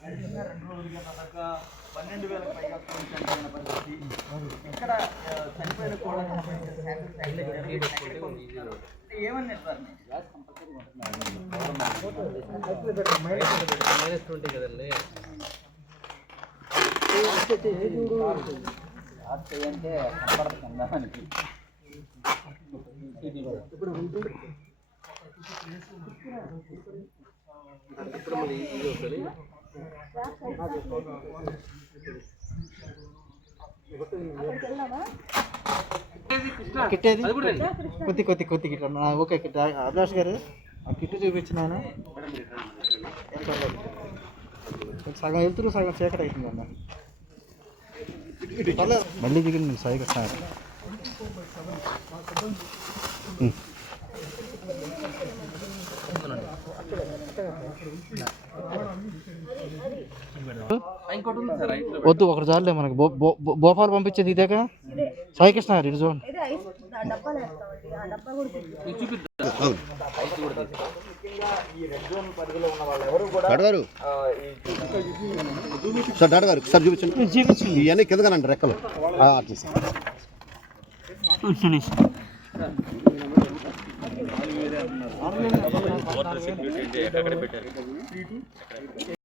2 రోజులుగా దాదాపు 12,000 పైగా చనిపోయిన పరిస్థితి. ఇక్కడ చనిపోయిన కూడా ఏమని సార్ అంటే కనపడుతుంది కిట్టేది కొద్ది కిట్ ఓకే కిట్ అభిలాష్ గారు ఆ కిట్ చూపించిన ఆయన సగం వెళ్తురు సగం చీకటి అవుతుందన్న మళ్ళీ దిగింది సైకి సార్ వద్దు ఒకటి చాలే మనకి భోపాల్ పంపించేది ఇదేక సాయికృష్ణ గారు ఇటు చూడండి సార్ చూపించండి ఇవన్నీ కిందగానండి రెక్కలు